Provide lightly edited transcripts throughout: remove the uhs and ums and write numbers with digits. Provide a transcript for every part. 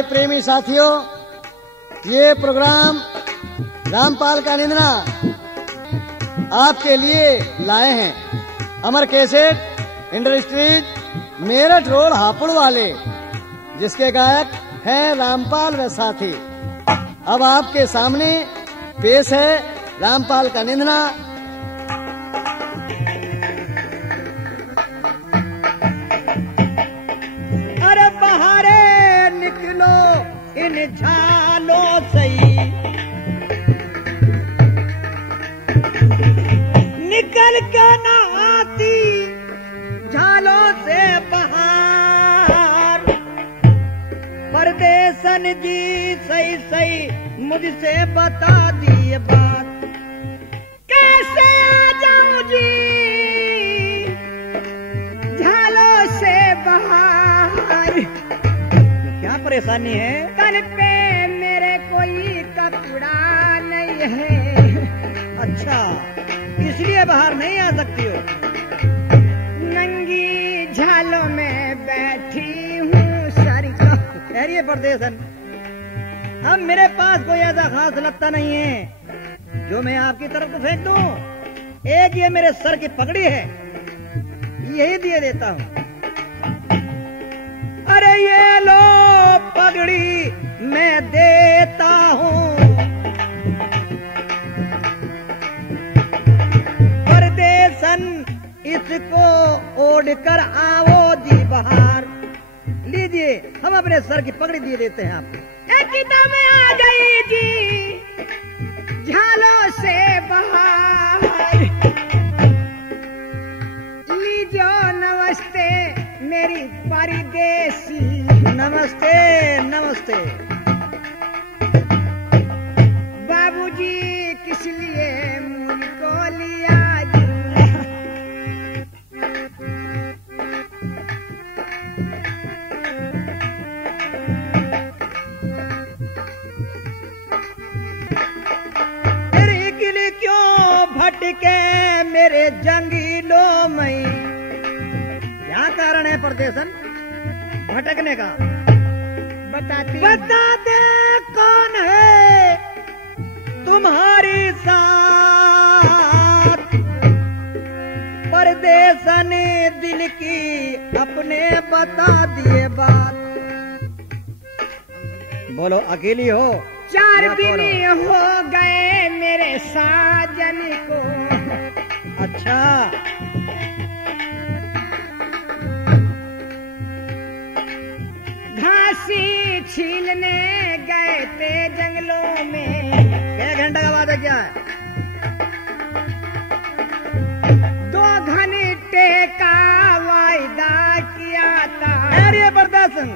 प्यारे प्रेमी साथियों, ये प्रोग्राम रामपाल का निंदना आपके लिए लाए हैं Amar cassette industries Meerut road Hapur वाले, जिसके गायक हैं रामपाल व साथी। अब आपके सामने पेश है रामपाल का निंदना। अरे बहारे निकलो इन झालों से, निकल के ना आती झालों से बहार। परदेसन जी सही सही मुझसे बता दिए बात, कैसे आ जाऊं जी झालों से बाहर। क्या परेशानी है? तन पे मेरे कोई कपड़ा नहीं है। अच्छा, इसलिए बाहर नहीं आ सकती हो? नंगी झालों में बैठी हूँ सारी। खैरिए परदेसन, अब मेरे पास कोई ऐसा खास लगता नहीं है जो मैं आपकी तरफ को फेंक दूं। एक ये मेरे सर की पगड़ी है, यही दिए देता हूं। अरे ये लो पगड़ी मैं देता हूं, परदेसन इसको ओढ़ कर आओ जी बाहर। लीजिए, हम अपने सर की पगड़ी दिए देते हैं आपको। में आ गई जी झालों से बाहर। लीजो नमस्ते मेरी परदेसी। नमस्ते नमस्ते। बाबूजी किस लिए मुझको लिया जी? भटके मेरे जंगलों में, क्या कारण है परदेसन भटकने का? बता दे कौन है तुम्हारी साथ। परदेसन दिल की अपने बता दिए बात। बोलो, अकेली हो? 4 दिन हो गए मेरे साजन को। अच्छा, घासी छीलने गए थे जंगलों में। क्या घंटा का वादा क्या है? 2 घंटे का वायदा किया था। अरे परदेसन,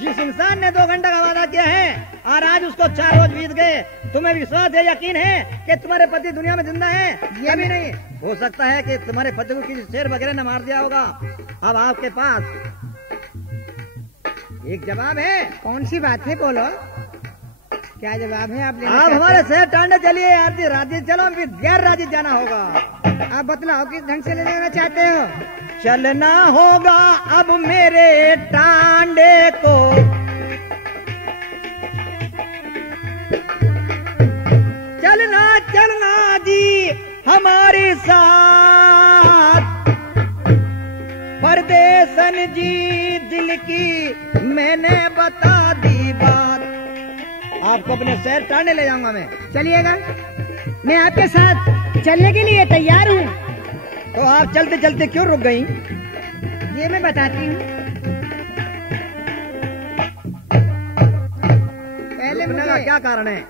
जिस इंसान ने 2 घंटे का वादा किया है और आज उसको 4 रोज बीत गए, तुम्हें विश्वास है, यकीन है कि तुम्हारे पति दुनिया में जिंदा है? ये भी नहीं हो सकता है कि तुम्हारे पति को किसी शेर वगैरह ने मार दिया होगा। अब आपके पास एक जवाब है। कौन सी बात है? बोलो, क्या जवाब है? आप हमारे शहर टांडे चलिए यार जी, राजी चलो, फिर गैर राजी जाना होगा। आप बतलाओ किस ढंग से ले जाना चाहते हो? चलना होगा अब मेरे टांडे को, चलना जी हमारे साथ। परदेसन जी दिल की मैंने बता दी बात। आपको अपने शहर टांडे ले जाऊंगा मैं। चलिएगा, मैं आपके साथ चलने के लिए तैयार हूँ। तो आप चलते चलते क्यों रुक गई? ये मैं बताती हूँ। पहले रुकने का क्या कारण है?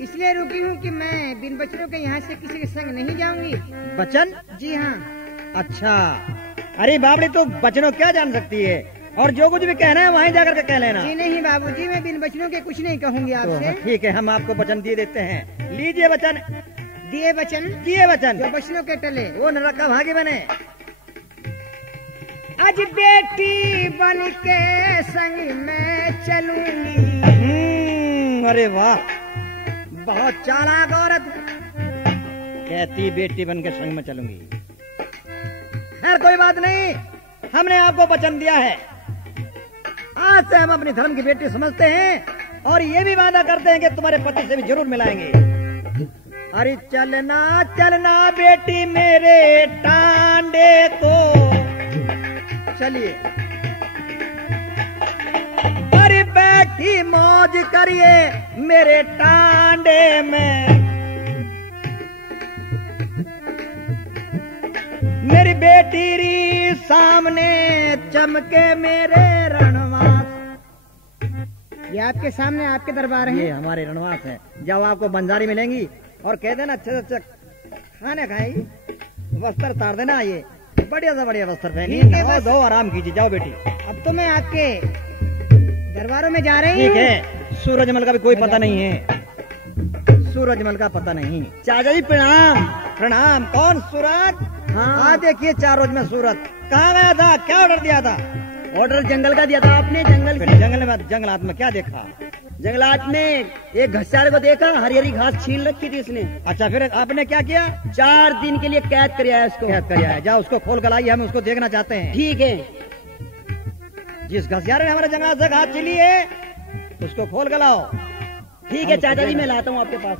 इसलिए रुकी हूँ कि मैं बिन बचनों के यहाँ से किसी के संग नहीं जाऊंगी। बचन? जी हाँ। अच्छा, अरे बाबड़ी, तो बचनों क्या जान सकती है, और जो कुछ भी कहना है वहीं जाकर के कह लेना। जी नहीं बाबूजी, मैं बिन बचनों के कुछ नहीं कहूँगी आपसे। तो ठीक है, हम आपको वचन दिए देते हैं। लीजिए वचन। दिए वचन? दिए वचन। जो बचनों के टले वो नरका भागी बने। आज बेटी बन के संग मैं चलूंगी। अरे वाह, बहुत चालाक औरत। कहती बेटी बन के संग में चलूंगी। खैर कोई बात नहीं, हमने आपको वचन दिया है आज से हम अपनी धर्म की बेटी समझते हैं और ये भी वादा करते हैं कि तुम्हारे पति से भी जरूर मिलाएंगे। अरे चलना चलना बेटी मेरे टांडे को, चलिए। अरे बैठी मौज करिए मेरे टांडे में, मेरी बेटी री सामने चमके मेरे रणवास। ये आपके सामने आपके दरबार है? ये हमारे रणवास है। जब आपको बंजारी मिलेंगी और कह देना अच्छे से अच्छे खाने खाएगी, वस्त्र तार देना, ये बढ़िया से बढ़िया वस्त्र पहनिए, दो आराम कीजिए, जाओ बेटी। अब तो मैं आपके दरबारों में जा रही हूँ। ठीक है, सूरजमल का भी कोई पता नहीं है, सूरजमल का पता नहीं। चाचा जी प्रणाम। प्रणाम। कौन? सूरज? हाँ। आज देखिए 4 रोज में सूरज कहाँ गया था? क्या ऑर्डर दिया था? ऑर्डर जंगल का दिया था आपने। जंगलात में क्या देखा? जंगलात में एक घसियारे को देखा, हरी हरी घास छीन रखी थी इसने। अच्छा, फिर आपने क्या किया? 4 दिन के लिए कैद कराया इसको। कैद कराया? जाओ उसको खोल कर लाइए, हम उसको देखना चाहते हैं। ठीक है। जिस घसियारे ने हमारे जंगल से घास छीनी है उसको खोल कर लाओ। ठीक है चाचा जी, मैं लाता हूँ आपके पास।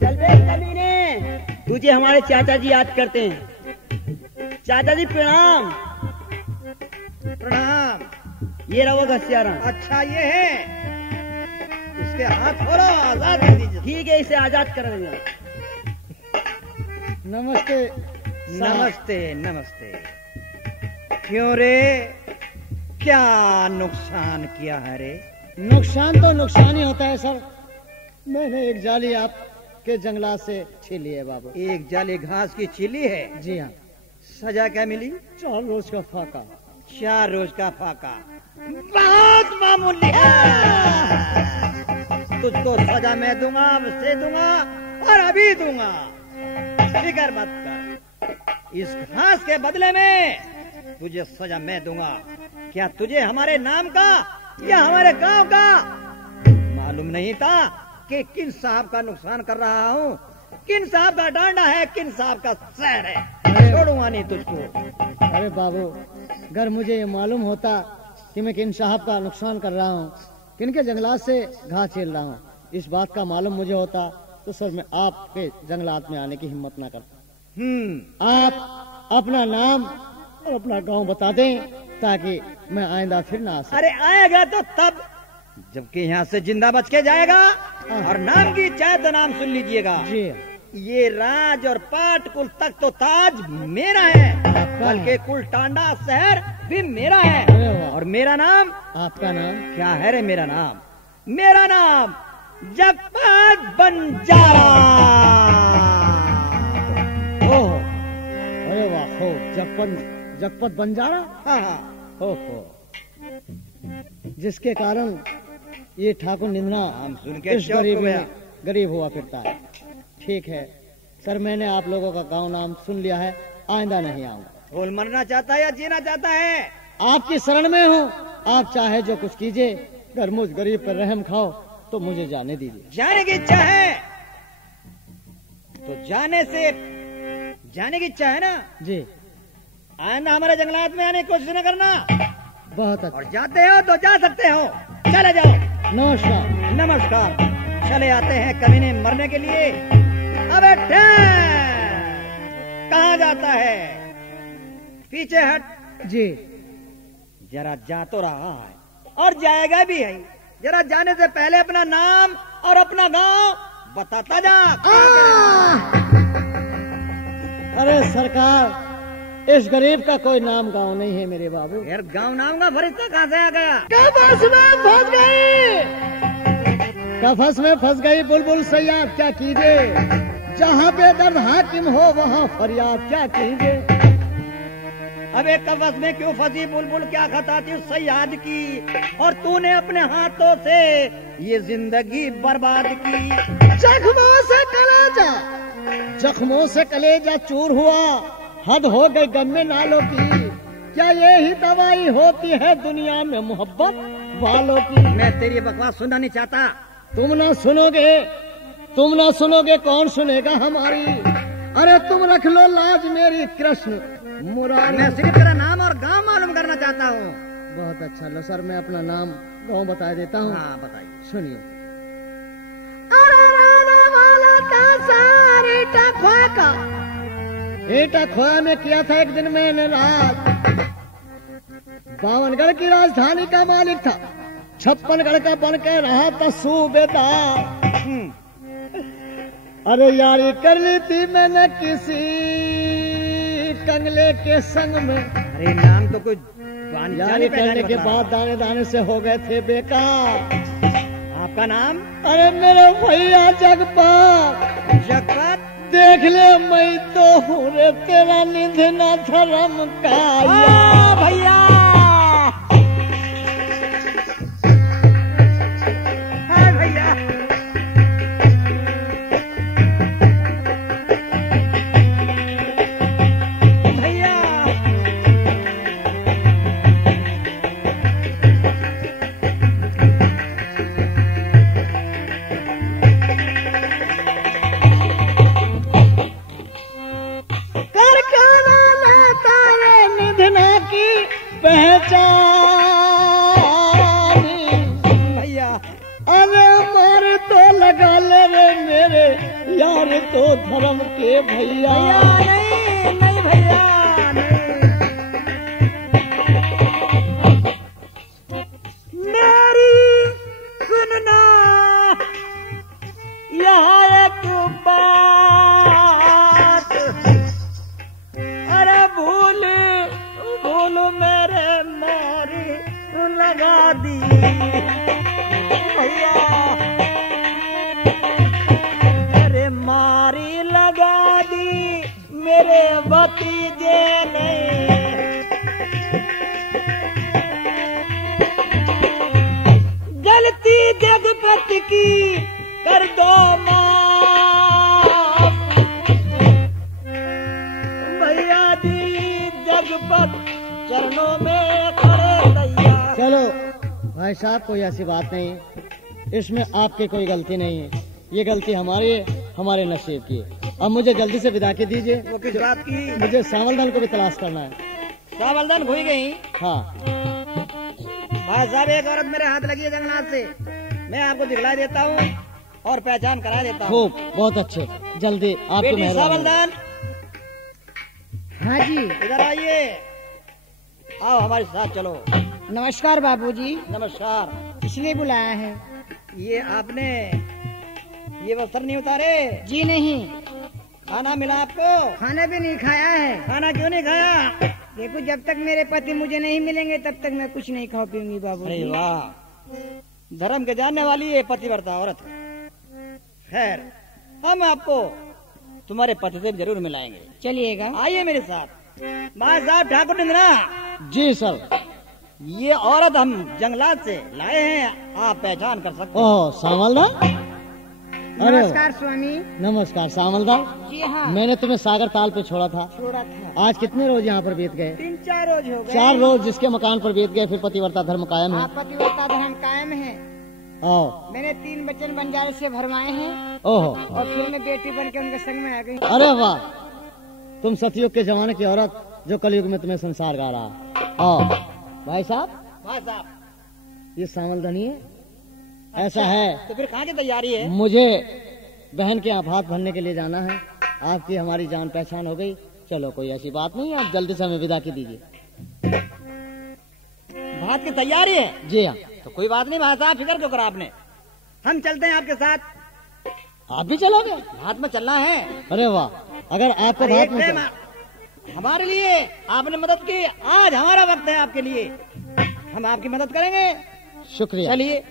चल बे कमीने, तुझे हमारे चाचा जी याद करते हैं। चाचा जी प्रणाम। प्रणाम। ये रहो घसियारा। अच्छा ये है, इसके हाथ खोलो, आजाद कर दीजिए। ठीक है, इसे आजाद कर देंगे। नमस्ते। नमस्ते नमस्ते। क्यों रे, क्या नुकसान किया है रे? नुकसान तो नुकसान ही होता है सर। मैंने एक जाली आपके जंगलात से छीली है बाबू। एक जाली घास की छीली है? जी हाँ। सजा क्या मिली? 4 रोज का फाका। 4 रोज का फाका, बहुत मामूली है। तुझको सजा मैं दूंगा, से दूंगा और अभी दूंगा, फिक्र मत कर। इस घास के बदले में तुझे सजा मैं दूंगा। क्या तुझे हमारे नाम का या हमारे गांव का मालूम नहीं था कि किन साहब का नुकसान कर रहा हूँ? किन साहब का डांडा है, किन साहब का शहर है। छोड़ूंगा नहीं तुझको। अरे बाबू, अगर मुझे ये मालूम होता कि मैं किन साहब का नुकसान कर रहा हूँ, किन के जंगलात से घास छील रहा हूँ, इस बात का मालूम मुझे होता तो सर मैं आपके जंगलात में आने की हिम्मत ना करता। आप अपना नाम और अपना गांव बता दें ताकि मैं आइंदा फिर ना आ सकूं। अरे आएगा तो तब जबकि यहाँ से जिंदा बच के जाएगा। और नाम की चाहे तो नाम सुन लीजिएगा। जी। ये राज और पाट कुल तक तो ताज मेरा है, बल्कि कुल टांडा शहर भी मेरा है। और मेरा नाम? आपका नाम क्या है रे? मेरा नाम, मेरा नाम जगपत बंजारा। ओह, अरे वाह, हो जगपत बंजारा। हाँ। ओहो, जिसके कारण ये ठाकुर निंदना हम सुन के इस गरीब हुआ फिरता है। ठीक है सर, मैंने आप लोगों का गांव नाम सुन लिया है, आइंदा नहीं आऊंगा। बोल, मरना चाहता है या जीना चाहता है? आपकी शरण में हूँ, आप चाहे जो कुछ कीजिए, अगर मुझ गरीब पर रहम खाओ तो मुझे जाने दीजिए। जाने की इच्छा है तो जाने की इच्छा है ना? जी। आइंदा हमारे जंगलात में आने की कोशिश न करना। बहुत अच्छा। और जाते हो तो जा सकते हो, चले जाओ। नमस्कार। नमस्कार। चले आते हैं कमीने मरने के लिए। अबे कहाँ जाता है? पीछे हट। जी। जरा जा तो रहा है और जाएगा भी है, जरा जाने से पहले अपना नाम और अपना गांव बताता जा। अरे सरकार, इस गरीब का कोई नाम गांव नहीं है मेरे बाबू। यार गांव नाम का फरिश्ता कहाँ से आ गया? कफस में फंस गई, कफस में फंस गई बुलबुल सयाद, क्या कीजिए? जहाँ पे दर्द हाकिम हो वहाँ फरियाद क्या कीजिए? अबे कफस में क्यों फंसी बुलबुल? क्या खता थी उस सयाद की और तूने अपने हाथों से ये जिंदगी बर्बाद की। जख्मों से कलेजा चूर हुआ, हद हो गई गम में नालों की। क्या यही दवाई होती है दुनिया में मोहब्बत वालों की? मैं तेरी बकवास सुनना नहीं चाहता। तुम ना सुनोगे कौन सुनेगा हमारी? अरे तुम रख लो लाज मेरी कृष्ण मुरारी। मैं सिर्फ तेरा नाम और गांव मालूम करना चाहता हूँ। बहुत अच्छा लो सर, मैं अपना नाम गाँव बता देता हूँ। हाँ बताइए। सुनिए। एटा खोया में किया था एक दिन मैंने रात। बावनगढ़ की राजधानी का मालिक था, 56गढ़ का बन के रहा था सूबेदार। अरे यारी कर ली थी मैंने किसी कंगले के संग में। अरे नाम तो कुछ यारी करने के बाद दाने दाने से हो गए थे बेकार। आपका नाम? अरे मेरे भैया जगपाल। जगपाल? देख ले मैं तो हूँ रे तेरा निधना धर्म का। भैया भैया भैया भैया अरे मारे तो लगा ले रे मेरे यार तो धर्म के भैया। नहीं नहीं भैया मेरी सुनना यहाँ एक बात। अरे भूल मेरे मारी लगा दी भैया। अरे मारी लगा दी मेरे भतीजे ने। गलती जगपति की कर दो माफ भैया जी। जगपत चरणों में खड़े दैया। चलो भाई साहब कोई ऐसी बात नहीं, इसमें आपकी कोई गलती नहीं है, ये गलती हमारी है, हमारे नसीब की है। अब मुझे जल्दी से विदा की दीजिए। वो किस बात की? मुझे सावलदान को भी तलाश करना है। सावलदान भूल गई? हाँ भाई साहब एक औरत मेरे हाथ लगी है जंगलात से, मैं आपको दिखला देता हूँ और पहचान करा देता हूँ। खूब बहुत अच्छे, जल्दी आपकी बेटी मेहरबानी। सावलदान। हाँ जी। इधर आइए, आओ हमारे साथ चलो। नमस्कार बाबूजी। नमस्कार। इसलिए बुलाया है? ये आपने ये वस्त्र नहीं उतारे? जी नहीं। खाना मिला आपको? खाना भी नहीं खाया है। खाना क्यों नहीं खाया? देखो जब तक मेरे पति मुझे नहीं मिलेंगे तब तक मैं कुछ नहीं खा पीऊंगी अरे बाबूजी। वाह, धर्म के जानने वाली ये पतिव्रता औरत। खैर हम आपको तुम्हारे पति से जरूर मिलाएंगे। चलिएगा। आइए मेरे साथ। भाई साहब ठाकुर निंद्रा। जी सर। ये औरत हम जंगलात से लाए हैं, आप पहचान कर सकते हैं। ओह सावलदान। अरे नमस्कार स्वामी। नमस्कार सावलदान। जी हाँ। मैंने तुम्हें सागर ताल पे छोड़ा था, छोड़ा था। आज कितने रोज यहाँ पर बीत गए? 3-4 रोज हो गए। 4 रोज जिसके मकान पर बीत गए, फिर पतिव्रता धर्म कायम है। आप पतिव्रता धर्म कायम है। ओह मैंने 3 बच्चन बंजारे से भरवाए हैं ओहो, और फिर मैं बेटी बन के उनके संग में आ गई। अरे वाह, तुम सतयुग के जमाने की औरत जो कलयुग में तुम्हें संसार गा रहा। ओह भाई साहब, भाई साहब ये सावलदानी है? ऐसा है तो फिर कहाँ की तैयारी है? मुझे बहन के हाथ भरने के लिए जाना है। आपकी हमारी जान पहचान हो गई। चलो कोई ऐसी बात नहीं है, आप जल्दी से हमें विदा की दीजिए। भात की तैयारी है? जी हाँ। तो कोई बात नहीं भाई साहब, फिक्र क्यों करा आपने। हम चलते हैं आपके साथ। आप भी चलोगे? भात में चलना है। अरे वाह, अगर आपको अरे भात एक में प्रेम हमारे लिए आपने मदद की, आज हमारा वक्त है आपके लिए, हम आपकी मदद करेंगे। शुक्रिया। चलिए।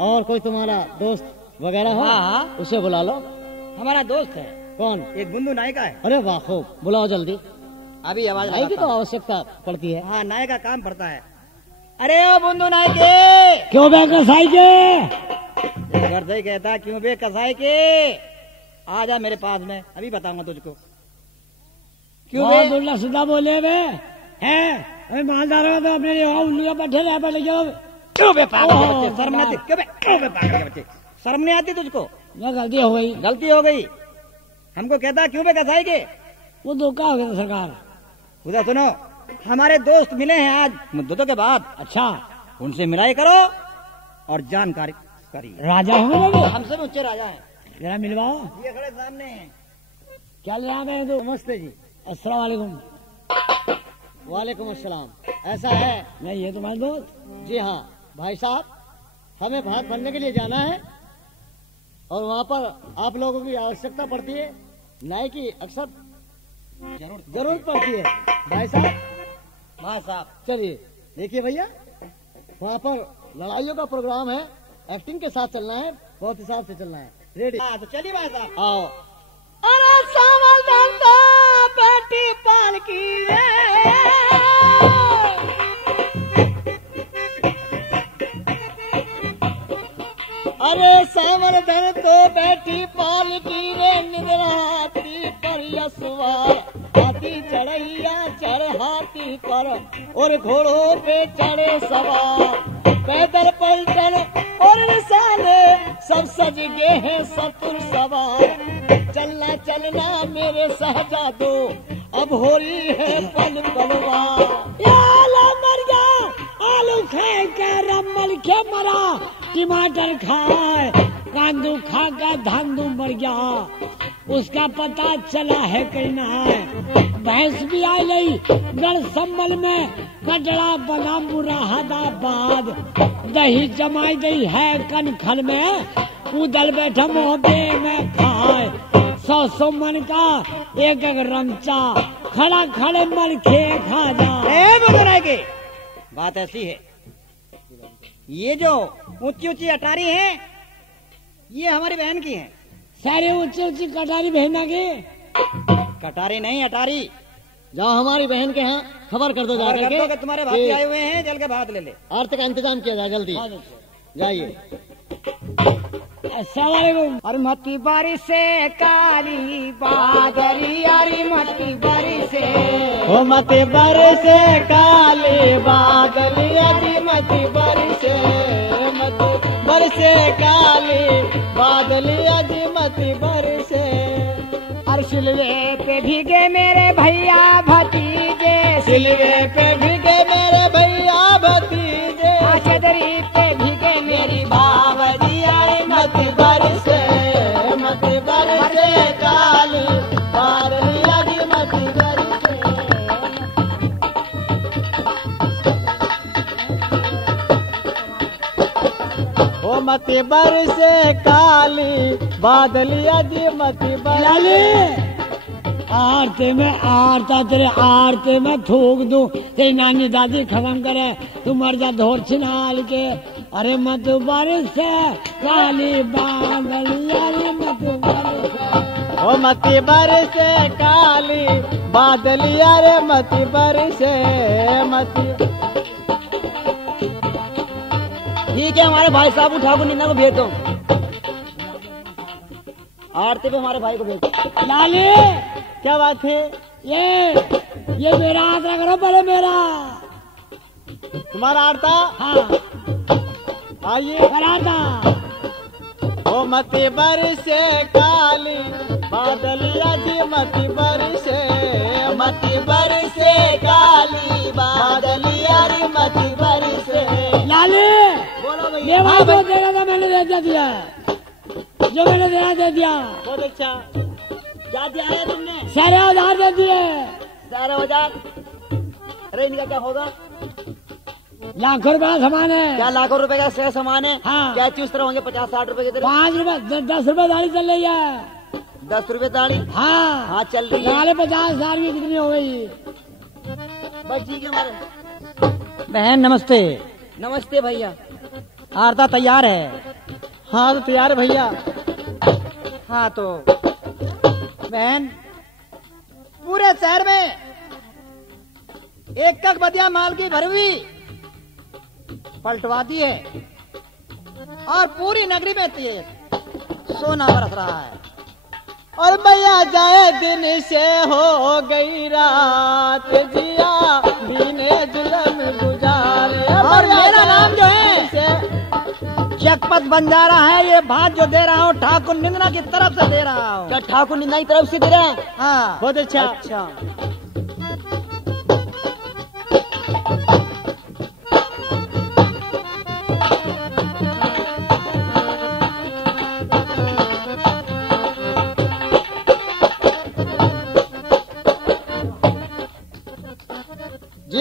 और कोई तुम्हारा दोस्त वगैरह हो? हाँ। उसे बुला लो। हमारा दोस्त है कौन? एक बुंदू नायका है। अरे वाह, खूब, बुलाओ जल्दी। अभी आवाज भाई की लगाता तो हूँ। आवश्यकता पड़ती है। हाँ नायका काम पड़ता है। अरे ओ बुंदू नायके। क्यों बे कसाई के? घर से ही कहता क्यों बे कसाई के, आ जा मेरे पास में, अभी बताऊंगा तुझको। क्यों बे? बहुत उल्टा सीधा बोले बे हैं? अरे मालदार हो तो अपने लिए उल्लू बैठे रहे बैठे जाओ। क्यों बे पागल के ओह, बच्चे, शर्म नहीं आती? क्यों बे पागल के बच्चे, शर्म नहीं आती तुझको? ये गलती हो गई। गलती हो गई। हमको कहता क्यों बे कसाई के। वो धोखा हो गया था सरकार। उधर सुनो, हमारे दोस्त मिले हैं आज मुद्दतों के बाद। अच्छा, उनसे मिलाई करो और जानकारी करिए। राजा होंगे हमसे भी ऊंचे राजा हैं। जरा मिलवाओ। ये खड़े सामने हैं। क्या ले आ गए तो? नमस्ते जी। अस्सलाम वालेकुम। वालेकुम अस्सलाम। ऐसा है? नहीं, ये तुम्हारे दोस्त? जी हाँ भाई साहब, हमें भात भरने के लिए जाना है और वहाँ पर आप लोगों की आवश्यकता पड़ती है, न्याय की अक्सर जरूरत पड़ती है भाई साहब। हाँ साहब। चलिए देखिए भैया, वहाँ पर लड़ाइयों का प्रोग्राम है, एक्टिंग के साथ चलना है, बहुत हिसाब से चलना है। रेडी? हाँ तो चलिए भाई साहब। आओ। अरे सावल दंदा बेटी पालकी रे, अरे सावर धन तो बैठी पालकी रे, निद्राती पर यशवार, हाथी चढ़ैया चढ़ हाथी पर और घोड़ों पे चढ़े सवार, पैदल पलटन और निशाने सब सज गए हैं सतुर सवार, चलना चलना मेरे शहजादो अब हो रही है पल पलवार। आलू मर गया, आलू खाए के रमल के मरा, टमाटर खाए कांदू खा का धांधू मर गया, उसका पता चला है कहीं ना है। भैंस भी आई नहीं गढ़ संबल में, कटड़ा बना मुरादाबाद, दही जमाई गई है कनखल में, उदल बैठा मोहबे में खाए, 100 मन का एक एक रमचा, खड़ा खड़े मल खे खा जा। के बात ऐसी है, ये जो ऊंची ऊंची अटारी है ये हमारी बहन की है। सारे ऊंची ऊंची कटारी बहना की? कटारी नहीं अटारी। जाओ हमारी बहन के यहाँ खबर कर दो जाकर के, कि तुम्हारे भाई आए हुए हैं, जल के भात ले ले। आरती का इंतजाम किया जाए जल्दी। जाइए। अस्सलाम वालेकुम। और मती बारिश से काली बादरी, अरे मती बारिश से ओ मत बरसे काले बादल, यदि मत बरसे, मत बरसे काले बादल, यदि मत बरसे, और सिलवे पे भीगे मेरे भैया भतीजे, सिलवे पे भीगे मेरे भैया भतीजे, चदरी पे भीगे मेरी भावजी, अरे मत बरसे, मत बरसे काले बादल, यदि मत बरसे। ओ मत बरसे काली बादल, यदि मत बरसे। आरते में आरता तेरे आरते में थूक दूं, तेरी नानी दादी खत्म करे, तू मर जा धोर छिनाल के। अरे मत बारिश से काली बादल, अरे मत बारिश से। ओ मत बरसे काली बादल, अरे मत बरसे, मत। ठीक है, हमारे भाई साहब ठाकुर निन्ना को भेज दो, आरती पे हमारे भाई को भेज दो। लाली क्या बात है? ये मेरा आदरा करो पहले, मेरा तुम्हारा आरता? हाँ आइए। कराता। ओ मत बरसे काली बादल, यदि मत बरसे, मत बरसे काली बादल, यदि मत बरसे। लाली बोलो ये भाई जो देना था मैंने दे दिया, जो मैंने देना दे दिया। बहुत अच्छा। क्या दिया है तुमने? सारे औजार दे दिए। सारे औजार? अरे इनका क्या होगा? लाखों रुपए का सामान है। क्या लाखों रुपए का सामान है? हाँ। क्या चूस रहे होंगे 50-60 रुपए के तरह? 5 रुपए 10 रुपए दाढ़ी चल रही है। 10 रुपए दाढ़ी? हाँ हाँ चल रही है। 50,000 की कितनी हो गई? बस ठीक है हमारे। बहन नमस्ते। नमस्ते भैया। आरता तैयार है? हाँ तो तैयार है भैया। हाँ तो बहन पूरे शहर में एक बदिया माल की भरवी पलटवा दी है और पूरी नगरी में तेज सोना बरस रहा है। और भैया जाए दिन से हो गई रात, जिया बीने जुल्म गुजारे। और मेरा नाम जो है चकपत बंजारा है। ये भात जो दे रहा हूँ ठाकुर निंदना की तरफ से दे रहा हूँ। क्या ठाकुर निंदा की तरफ से दे रहे हैं? हाँ बहुत अच्छा। अच्छा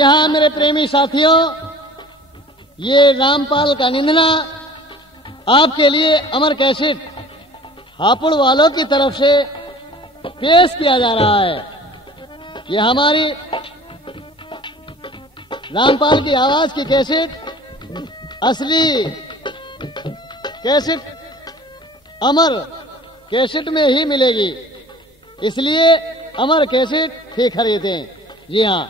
जी हाँ मेरे प्रेमी साथियों, ये रामपाल का निंदना आपके लिए अमर कैसेट हापुड़ वालों की तरफ से पेश किया जा रहा है। ये हमारी रामपाल की आवाज की कैसेट असली कैसेट अमर कैसेट में ही मिलेगी, इसलिए अमर कैसेट ही खरीदें। जी हाँ।